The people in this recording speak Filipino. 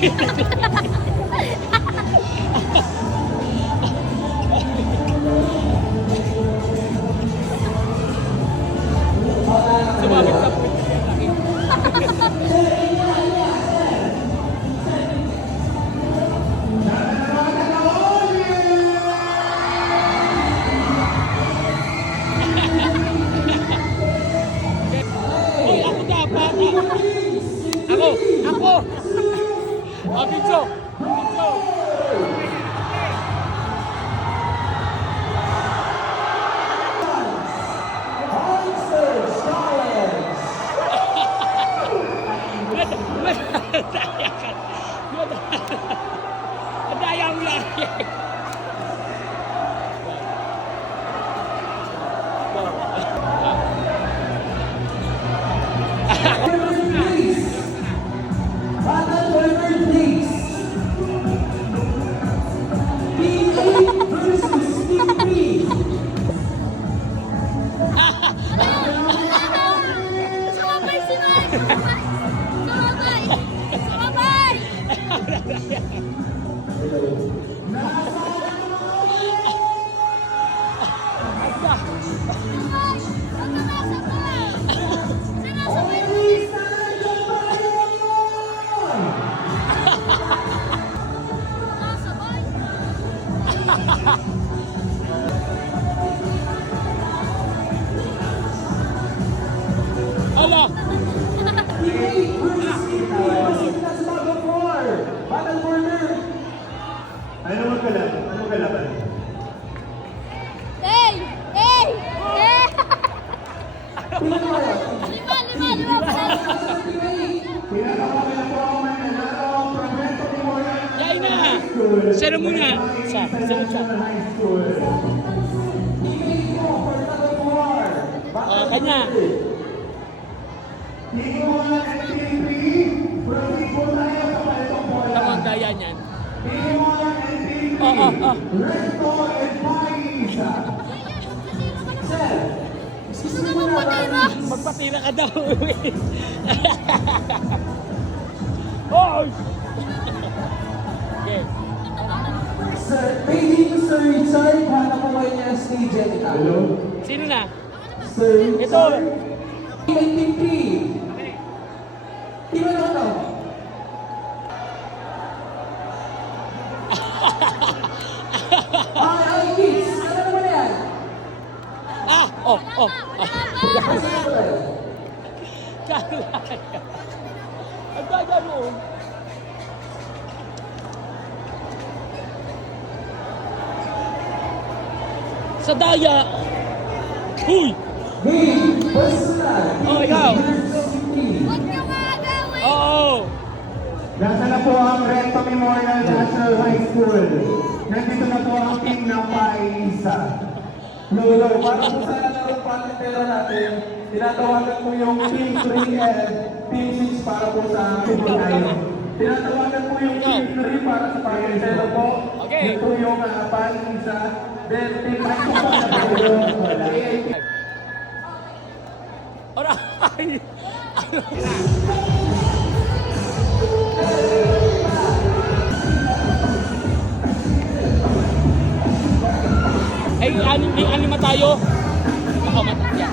Sumabit sa puwit. Uy, ako dapat. Ako. Video. Madaya mo lang. Sumabay si Mike! Sumabay! Sumabay! Sinasabay mo! Sinasabay! Ala! Ano kalaban? Hey! Hey! Hey! Lima pala. Yay na! Sino muna? Isa. Kanya. Tamang daya niyan. Gusto na magpatira. Magpatira ka daw. Oy! Okay. Sir, pwede ko Sir Richard, hanap ko kayo niya si Jenica. Sino na? Sir Ito. Richard. Team 3. Team ano to? Ay, kids. Ano naman yan? Ang ganda mo. Sa daya. Huy! Hey, personal. Oh, ikaw. Huwag niyo magagawin. Oo. Nasa na po ang Recto Memorial National High School. Nandito na po ang team ng Paisa. Lolo, para po sa larong pantera natin, tinatawagan po yung Team 3 and Team 6 para po sa football tayo. Tinatawagan po yung Team 3 para sa pantera po. Okay. Ito yung Paisa. Then Team 5 po sa pantera. Alright. Ay, anima tayo. Ako, matapya.